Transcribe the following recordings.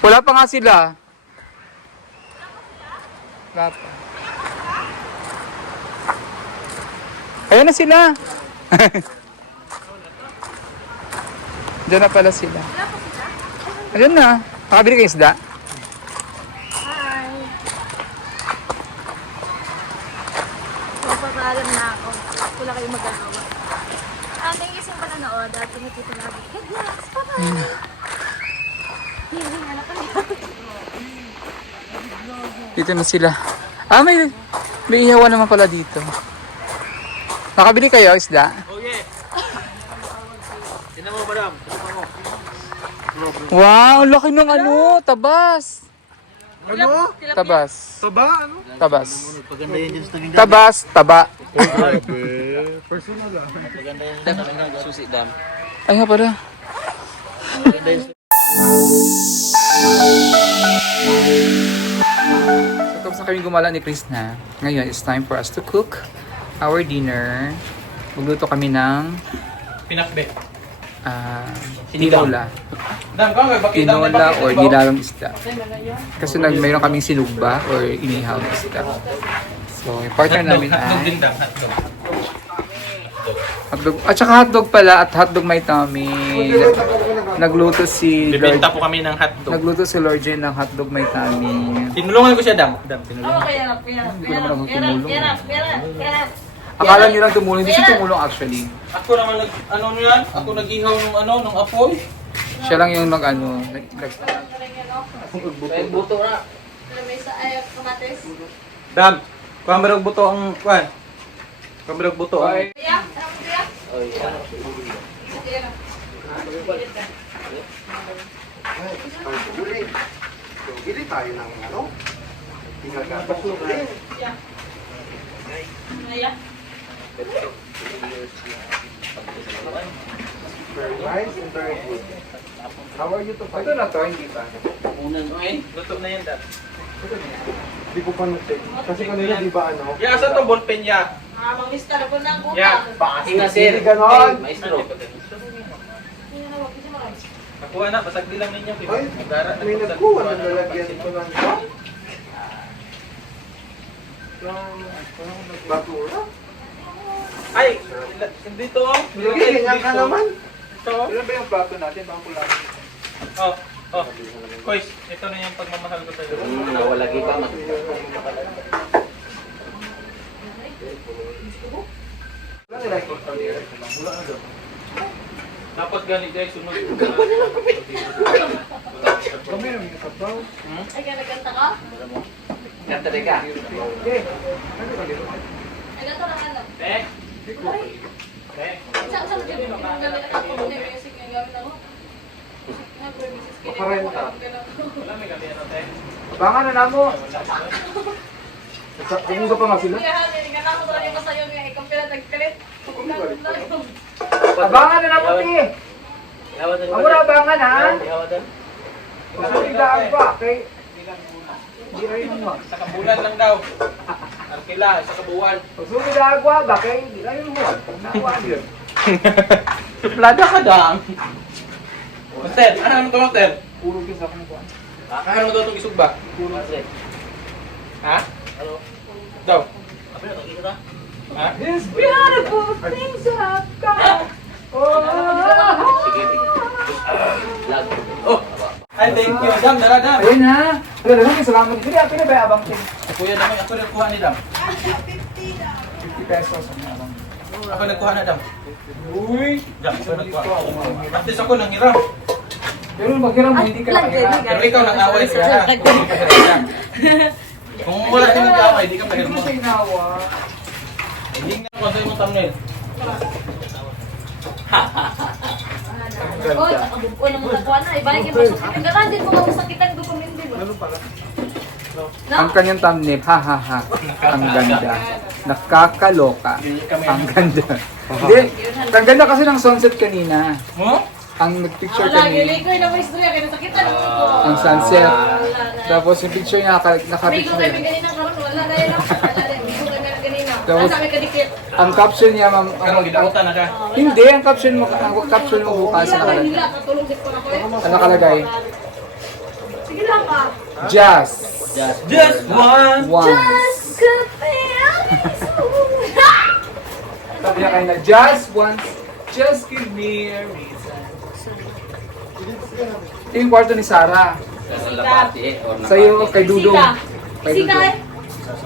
Wala pa nga sila. Wala pa. Ayan na sila. Diyan na pala sila. Ayan na. Nakabili kayo isda? Hi. Papapaalam na ako. Wala kayong magagawa. Thank you sa panonood. At tumitito lagi. Good night. Bye-bye. Hiling anak ko niya. Dito na sila. Ah, may ihawan naman pala dito. Nakabili kayo isda? Oh yeah. Tingnan mo, madam. Tingnan mo. Wow, ang laki ng ano, tabas. Ano? Tabas. Taba? Ano? Tabas. Paganda yan dyan sa taging Tabas, taba. Personal ah. Paganda yan sa taging susi dam. Ay nga pala. Paganda yan. So, tapos na kaming gumala ni Chris na. Ngayon, it's time for us to cook our dinner. Magluto kami ng Pinakbe. tinola. Dam, kung may bakit Tinola or nilagang isda. Kasi mayroon kaming sinugba or inihaw na isda. So, yung partner namin Hotdog din ay dam, hotdog. hotdog. At saka hotdog pala at hotdog may tummy. Nagluto si Lord. Bibenta po kami ng hotdog. Nagluto si Lord Jen ng hotdog may tummy. Tinulungan ko siya, dam. Dam, tinulungan. Hindi ko naman ako tumulong. Akala niyo lang tumulong. Hindi siya tumulong actually. Ako naman ano yan? Ako nag-ihaw nung apoy. Siya lang yung nag Buto na. Lamesa ay kamatis. Dam, kamerang buto ang kwan. Kamerang buto ang. Kuya, ano kuya? Bili tayo ng ano? Pinagkakasuli. Kuya. Very nice and very good. How are you to find? Ito na to, hindi pa. Unang ay, luto na yan, dam. Hindi ko pa na-check. Kasi kanina di ba ano? Ya, saan to ballpen ya? Mangistar ko ng buka. Ya, Hinga sir. Hindi ganon. maestro. Nakuha na, pasagdi lang ninyo. Ay, may nagkuha na lalagyan ko ng batura. Ay, hindi to. Sige, ganyan ka naman. Ito. Ilan ba yung plato natin? Baka pula. Oh, oh. Kois, ito na yung pagmamahal ko sa'yo. Nawalagi pa man. Wala nila yung tortilla. Wala na doon. Dapat ganit guys, sunod. Kami naman yung kapaw. Ay, kaya nagkanta ka? Kanta rin ka. Okay. Ano ba dito? Ay, gato lang ano. Tek. Ay, Tek. saan ka yung gamit ako? Kung may music yung gamit ako? Makarenta. Wala may gabi ano, Tek. Bangan na namo. Kumunga pa nga sila. Kaya hindi ka lang ko yung kasayo nga ikaw pila nagkalit. Abangan na namo, ti. Ako na abangan, ha? Masuligaan pa, kay... Hindi rin mo. Sa kabulan lang daw. Arkila, sa kabuwan. Masuligaan pa ba, kay... Hindi rin mo. Nakuha yun. Suplada ka dang. Master, ano naman ito, Master? Puro kasi ako nakuha. Ano naman ito itong isugba? Ha? Ano? Daw. Ha? These beautiful things have come. Sige. Lag. Oh! Ay, thank you. Dam, dara, dam. Ayun ha. Wala na namin, salamat. Hindi, apin na ba yung abang kin? Kuya naman, ako nagkuha ni Dam. 50 pesos ang abang. Ako nagkuha na Dam. Uy! Dam, ako nagkuha. At least ako nang hiram. Pero maghiram mo, hindi ka nakakira. Pero ikaw nang-away ka ha. Kung wala din nag-away, hindi ka Hindi mahiram mo mo. siya inawa. Hindi nga ako sa'yo mong thumbnail. Oy, nakabuko na mga takuan na. Ibalik yung pasok. Ang ganda din mo masakitan ko kumindi ba? Ano pala? Ang kanyang thumbnail, ha ha ha. Ang ganda. Nakakaloka. Ang ganda. Hindi, ang ganda kasi ng sunset kanina. Mo? Ang nagpicture Wala, kanina. giligoy na may istorya. Kaya nasakitan ako ko. Ang sunset. Wala na. Tapos yung picture niya, Bigo kayo nakapicture. ganina karon wala na yan. Wala na. Bigo kayo ganina. Tapos- Nasa may kadikit. Ang caption niya, ma'am, Pero gidakutan na ka. hindi, ang caption mo bukas Wala nakalagay. nila. Katulong din ko na ko eh. Ang nakalagay, Sige ka. Just. Just one. Once. Could be honest. Sabi niya kayo na, just once. Just give me a reason. Ito yung kwarto ni Sarah. Sa labati or Sa'yo, kay Dudong. Isika. Kay Isika Dudong. eh.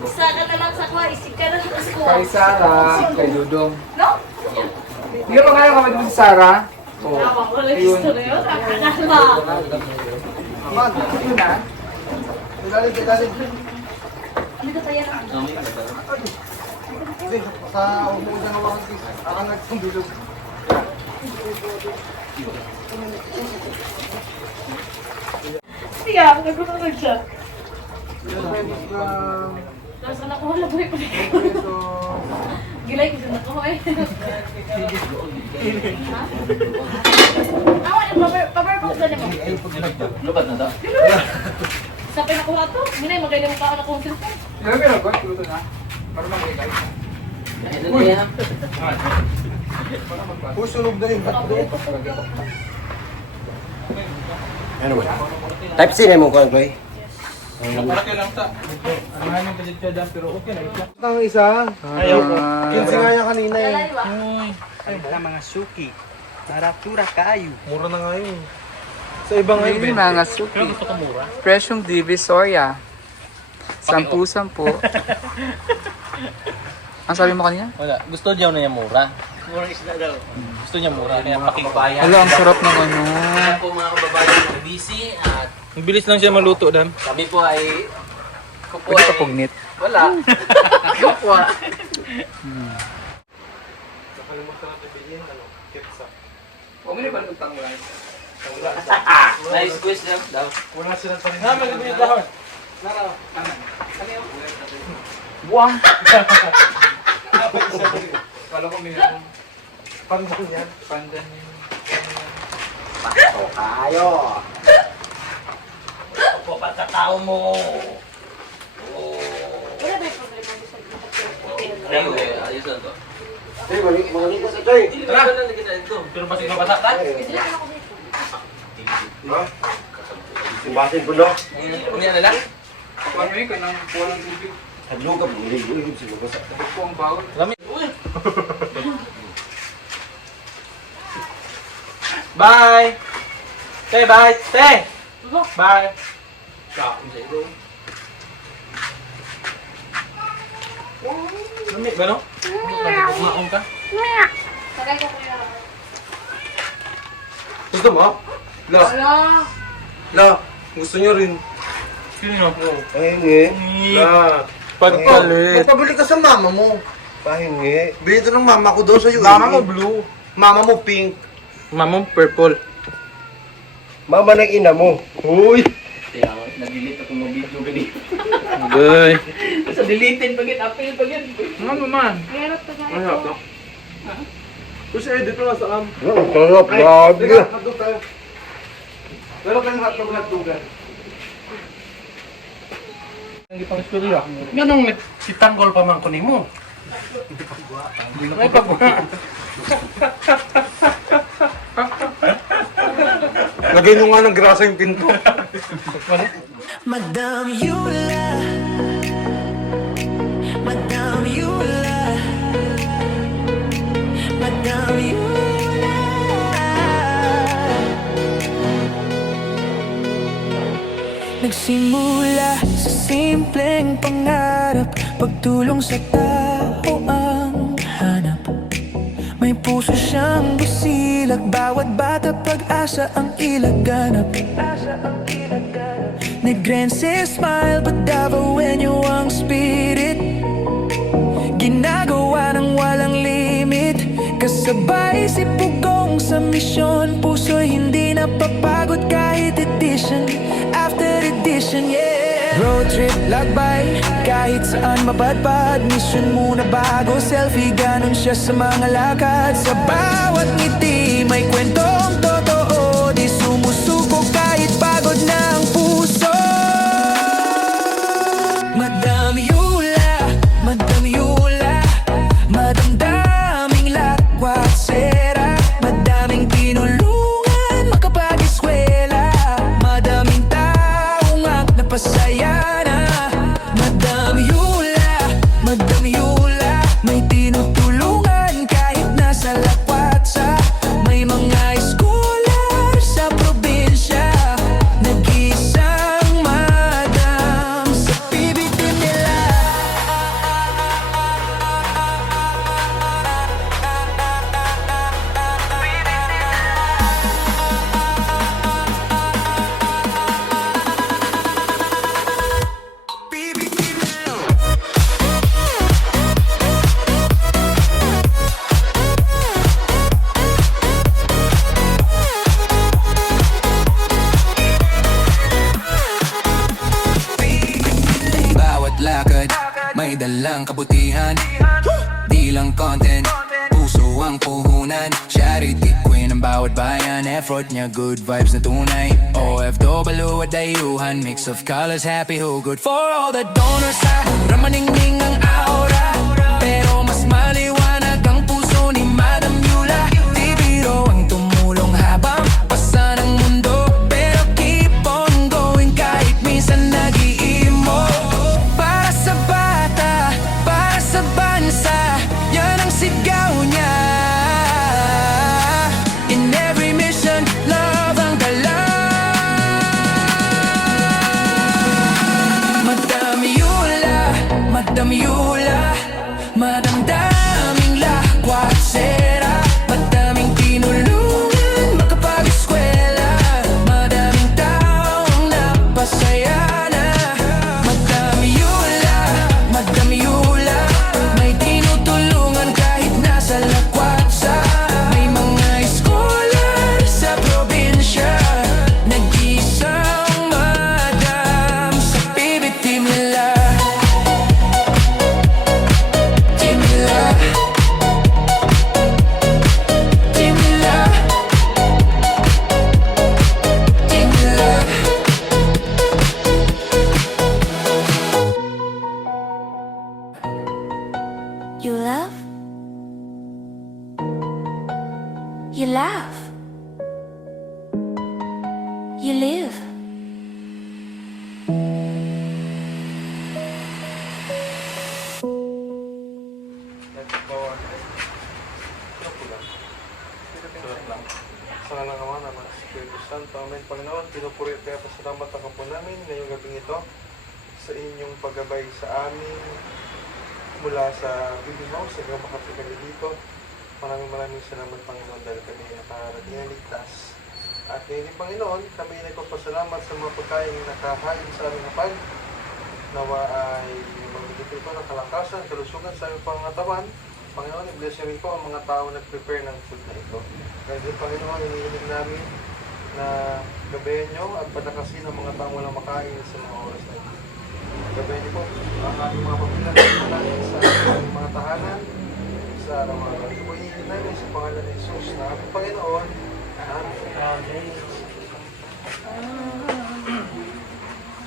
Isa ka na lang sa kuha. Isika na lang sa kuha. Kay Sarah, kay Dudong. No? Hindi ka pa kaya kapatid mo si Sarah? Oo. Tama ko lang Ayun. gusto na yun. Kakalala. Yun na. Ilalim, ilalim. Dito tayo lang. Hindi, sa umuwi na nawakan sis. Akan nagtundulog. Siya, nagkukulag siya. Tapos anak ko, wala buhay pa rin. Gilay ko sa nakuha eh. Ha? Ako, paperbox na naman. Lupat na daw. Sa pinakuha to, minay magaling mo ka anak kong cellphone. Ilang ka na, luto na. Para mag-guys. Ito na yan. Sunog na yung bato. Anyway, type C na mo ko, Chloe. Ang isa. Ayaw ko. 15 nga yan kanina eh. Lalay ba? Mura na nga yun. Sa iba nga Ngayon yun. mga suki. Presyong Divisoria. 10-10. Ang sabi mo kanina? Wala. Gusto niya na niya mura. Mura isda daw. Gusto niya mura. Kaya pakingbayan. Hala, ang sarap ng ano. Ayan po mga kababayan, busy at Ang bilis lang siya maluto, Dan. kami po ay Pwede ka pugnit. wala. Kapwa. Pumili ba ng tangulan? Nice quiz daw. Wala silang panin. Buwang! Kala ko may Pandan yan. pandan yun. Po pagkatao mo. Wala ba yung problema mo sa Anyway, ayos na to. Hey, balik ka sa Chloe. Tara na kita ito. Pero pasti mabasa, Dan. Kailangan ako dito. Simbasin po, no? Unya na lang. Paano yun? Kanang kuha ng tubig. Hadlo ka, buli. Uy, sige, basa. Ito po ang bawal. Bye! Te, bye! Te! Bye! Lamig ba, no? Kumaon ka? Tagay ko kuya. Gusto mo? La. Wala. La. Gusto nyo rin. Sino yun? Pahingi. La. Pagpalit. Magpabili ka sa mama mo. Pahingi. Bili ito ng mama ko doon sa UAE. Mama mo blue. Mama mo pink. Mama mo purple. Mama ng ina mo. Uy! Nag-delete ako ng video ganito. Good. Sa deletein pa gin, apil pa gin. Ano man? Meron pa Ay, hapdo. Kasi edit mo sa am. Ang sarap, grabe. Hapdo tayo. Pero kayong hapdo-hapdogan. Hindi pang istorya. Ganong sitanggol pa man ko ni mo. May pagwa. Lagay nyo nga ng grasa yung pinto. Madame Yula, Madame Yula, Madame Yula. Nagsimula sa simpleng pangarap, pagtulong sa tao ang hanap. May puso siyang busilak, bawat bata pag-asa ang ilaganap. Negrense smile, but Davao wenyo ang spirit. Ginagawa ng walang limit, kasabay si Pugong sa misyon. Puso'y hindi napapagod kahit edition after edition, yeah. Road trip, lagbay, kahit saan mapadpad. Mission muna bago selfie, ganon siya sa mga lakad. Sa bawat ngiti may kwentong totoo, di sumusuko kahit pagod na ang puso. Madame Yula, Madame Yula, madamdaming lakwat sera, madaming tinulungan makapag-eskwela, madaming taong napasaya na. Madam Yula, may tinutulungan kahit nasa lakwat sa. May mga scholar sa probinsya, nag-iisang madam sa PBT nila. Bawat lakad, may dalang kabutihan. Di lang content, puso ang puhunan. Charity queen ang bawat bayan. Effort niya, good vibes na tunay. OFW at dayuhan, mix of colors, happy who good for all the donors. Ramaningning ang aura, pero mas maliwanag ang puso ni Madam Yula. Di biro ang tumulong habang pasa ng mundo, pero keep on going kahit minsan nag-iimo. Para sa bata, para sa bansa, yan ang sigaw niya. In every mission, love ang dala. Madam Yula, Madam Yula, madamdaming lakwasera. Madaming tinulungan makapag-eskwela. Madaming taong napasaya na. Madam Yula, may tinutulungan kahit nasa lakwat sa. May mga scholar sa probinsya, nag-isang madam sa PBT team nila. Team nila. Team nila. Team nila. You love? You laugh? You live? Sana naman ang mga Espiritu Santo. Amen. Panginoon, pinupuri at kaya pasalamat ako po namin ngayong gabing ito sa inyong paggabay sa amin mula sa Living House hanggang makapit kami dito. Maraming salamat, Panginoon, dahil kami nakarating na ligtas. At ngayon, Panginoon, kami nagpapasalamat sa mga pagkain nakahain sa aming hapag. Nawa ay magbigay ito ng kalakasan, kalusugan sa aming pangatawan. Panginoon, i-bless niyo rin po ang mga tao na nag-prepare ng food na ito. Kaya din, Panginoon, inihiling namin na gabayan niyo at patakasin ang mga taong walang makain sa mga oras na ito. Gabayan niyo po ang aming mga pamilya sa aming mga tahanan sa araw-araw. Ito po inihiling namin sa pangalan ni Jesus na aming Panginoon. Amen.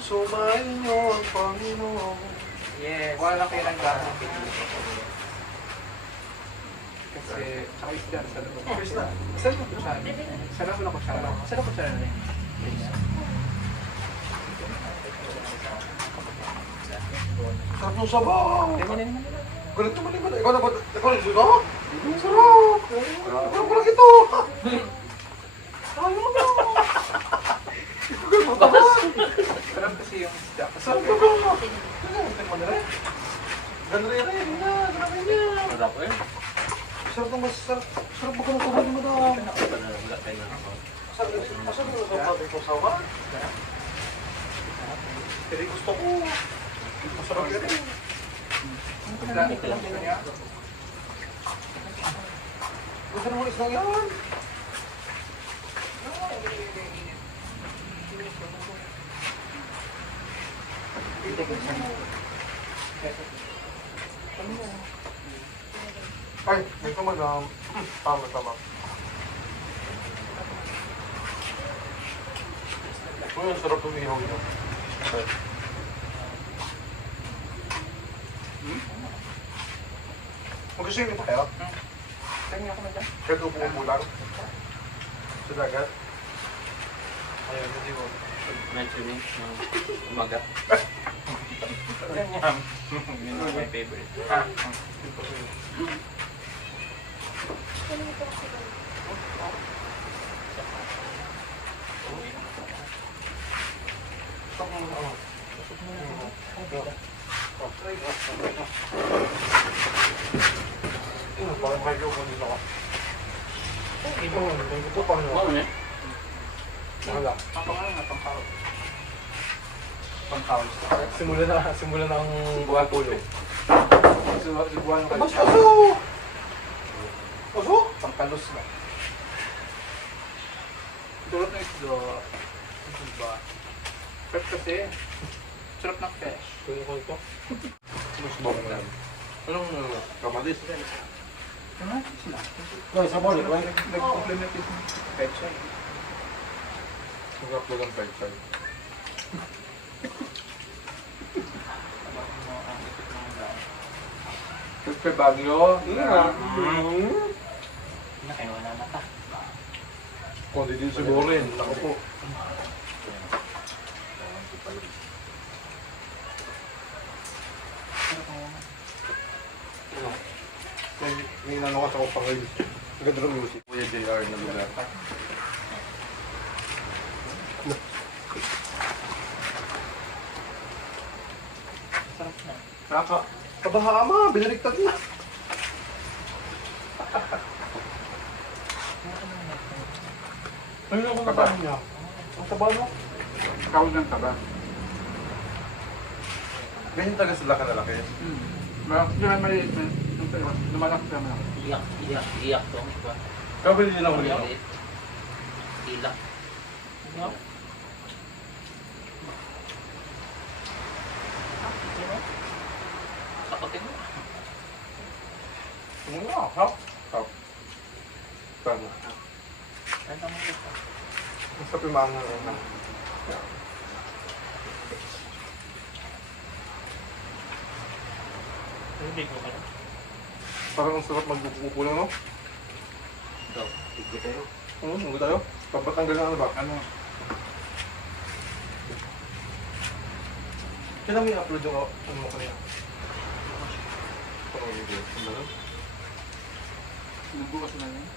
Sumainyo ang Panginoon. Yes. Wala kayo ng gamit. Kasi, tsaka isda, sarap ko. Isda, sarap ko siya. Sarap ko siya. Sarap ko siya na rin. Sarap ng sabaw! Galit naman naman. Ikaw na ba? Ikaw na dito? Sarap! Sarap ko lang ito! Ayaw mo na! Ikaw na. Sarap kasi yung isda. Sarap ko lang! Ito mo na rin. Ganda rin. Grabe niya. Sarap eh. Sarap ng mas... Sarap ba ka ng tubig mo na? Wala tayo na ako. Asan mo sa sabi ko sa wa? Pero gusto ko. Masarap yan eh. Gusto mo ulit lang yan. Ay, may kumagang. Tama. Uy, ang sarap umihaw niya. Mag-swimming pa kayo? Kahit upo lang. Sa dagat? Ayun, hindi mo. Mentioning ng umaga. Yun ang my favorite. Parang kayo ko nila ka. Ito pang Wow, ne? wala. Pang-house. Simula na ang buwan pulo. Buwan ka. Mas aso! Aso? Pang-kalos na. Tulad na ito. Ito ba? Prep kasi. Sarap ng fish. Kunin ko ito. Mas bawang na. Anong kamatis? Kamatis na. No, sa bawang ko. Nag-complement yung fish. Mag-upload ang pag-pag. Pepe Baguio. Nakaiwa na mata. Kundi din siguro rin. Naku po. May inano ka sa kopang kayo. Nagandro music. Kuya JR na lugar. Naka. Kabaha ama, binaliktad na. Ayun ako nakain niya. Ang taba no? Kawal ng taba. Ganyan talaga sila kalalaki. Kaya maliit na. Lumalak siya malaki. Iyak to. Diba? Kabili nila ko nila. Ilak. Kapatin mo. Muna, hap. Hap. Tama. Ang sabi mga nga. Hindi ko pala. Parang ang sarap magbubuko lang, no? Ikaw. Tigil tayo. Ano tayo? Papatanggal na ano ba? Ano? Kailan may upload yung ano mo kanina? Parang video. Ano? Nagbukas na yun.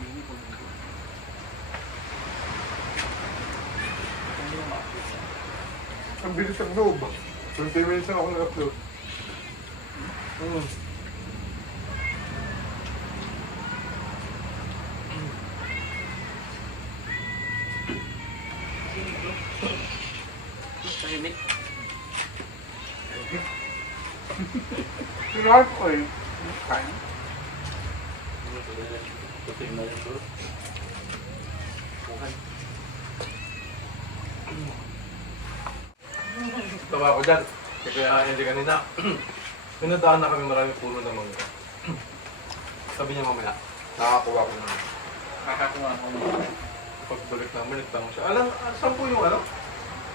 Hindi po nagbukas. Ang bilis ng loob. 20 minutes na ako nag-upload. Tahimik. Sinahal ko eh. Kain. Tutoy mo yan bro. Bukan. Tawa ako dyan. Kaya hindi kanina. Pinadaan na kami maraming puno ng mangga. Sabi niya mamaya, nakakuha ko na. Kakakuha ko mo. Pagbalik namin, nagtanong siya. Alam, saan po yung ano?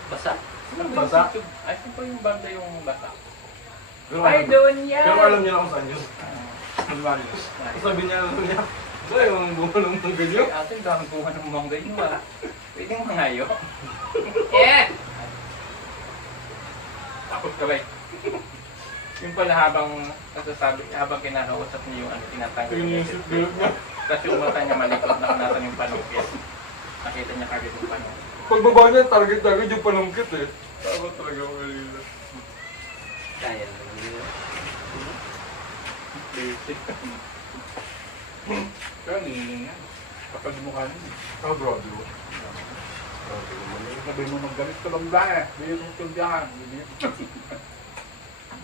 Basa? Basa? Ay, saan pa yung banda yung basa? Pero, Ay, doon yan! pero alam niya na kung saan yun. Malwalis. Sabi niya, alam niya, ba yung bunga ng mangga niyo? Ate, dami kuha ng mangga nyo ah. Pwedeng mangayo. Yeah! Takot ka ba eh? Yung pala habang nasasabi, habang kinakausap niyo yung ano, tinatanggal niya. Inisip niya. Kasi yung mata niya malikot na nasan yung panungkit. Nakita niya kagad yung panungkit. Pagbaba niya, target-target yung panungkit eh. Tama talaga ako kanina. Kaya naman yun. Basic. Pero niling yan. Kapag mukha niya. Ah, grabe mo. Grabe naman yun. Sabi mo maggamit ka bang ba eh? Hindi yung tundihan. Hindi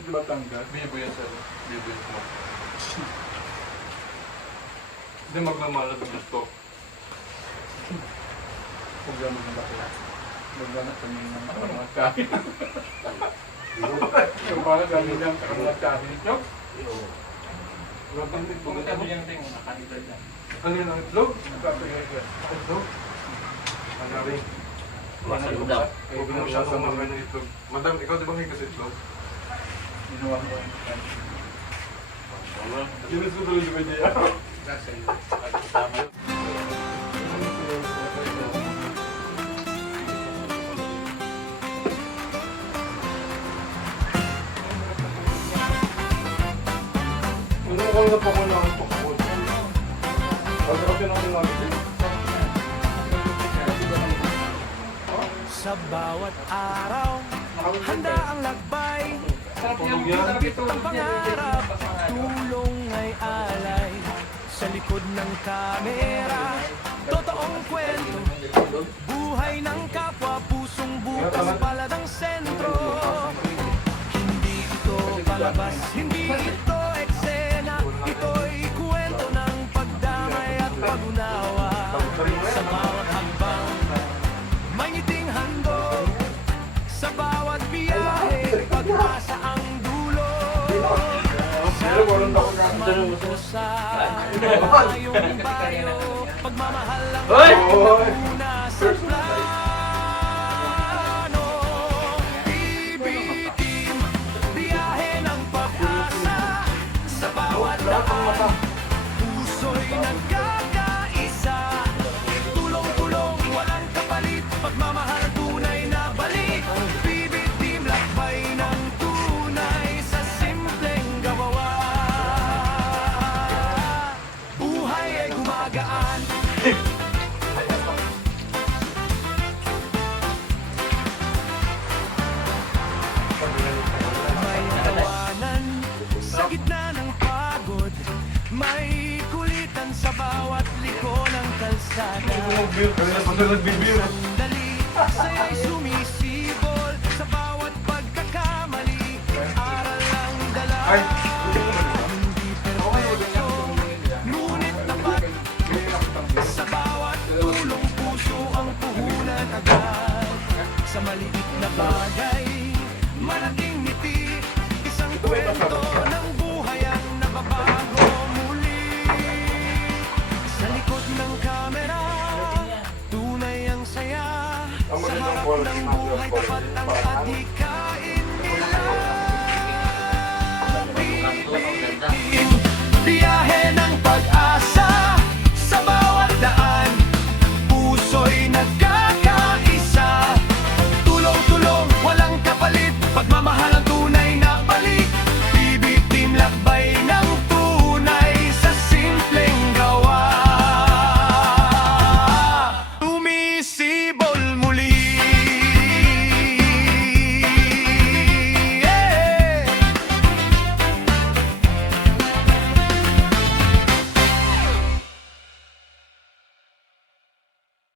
ba tanggal? Bibo yan sir. Bibo yan mo. Hindi magmamalat ng gusto. Huwag yan mo bakla. Huwag yan kami ng mga kain. Yung pala gano'n lang sa mga kain. Yung? Grabe ang Kung itlog. sabi niya natin, nakalibre lang. Ano yun ang itlog? Nagpapagay ko. Itlog? Ano rin? Masalo daw. Huwag mo siya sa mga ng itlog. Madam, ikaw di ba may kasi itlog? Ginawa mo yung Ginis ko tuloy di ba niya? nasa iyo. Tama yun. mukhang napakulang ang pakul. Pag-rapin ako ng lagi. Sa bawat araw, handa ang lagbay. Ang pangarap, tulong ay alay. Sa likod ng kamera, totoong kwento. Buhay ng kapwa, pusong bukas, paladang sentro. Hindi ito palabas, hindi ito eksena. Ito'y kwento ng pagdamay at pag-unawa. Sa bawat hakbang, may ngiting handog. Sa bawat biyahe, pag-asa ang dulo. Sa pusa, yung bayo, pagmamahal ang una sa plano. Ibitin, biyahe ng pag-asa. Sa bawat daan, puso'y nagkakaisa. Tulong-tulong, walang kapalit, pagmamahal tunay na balik. Bibitim, lakbay ng tunay sa simpleng gawawa. Buhay ay gumagaan. May tawanan sa gitna ng pagod. May kulitan sa bawat liko ng kalsada. Sandali, saya'y sumisibol sa bawat pagkakamali. Aral ang dala. Hindi perfecto, ngunit tapat. Sa bawat tulong puso ang puhunan agad. Sa maliit na bagay, malaking ngiti. Isang kwento ng buhay ang nababago muli. Sa likod ng kamera, tunay ang saya. Sa harap ng buhay, tapat ang adhika.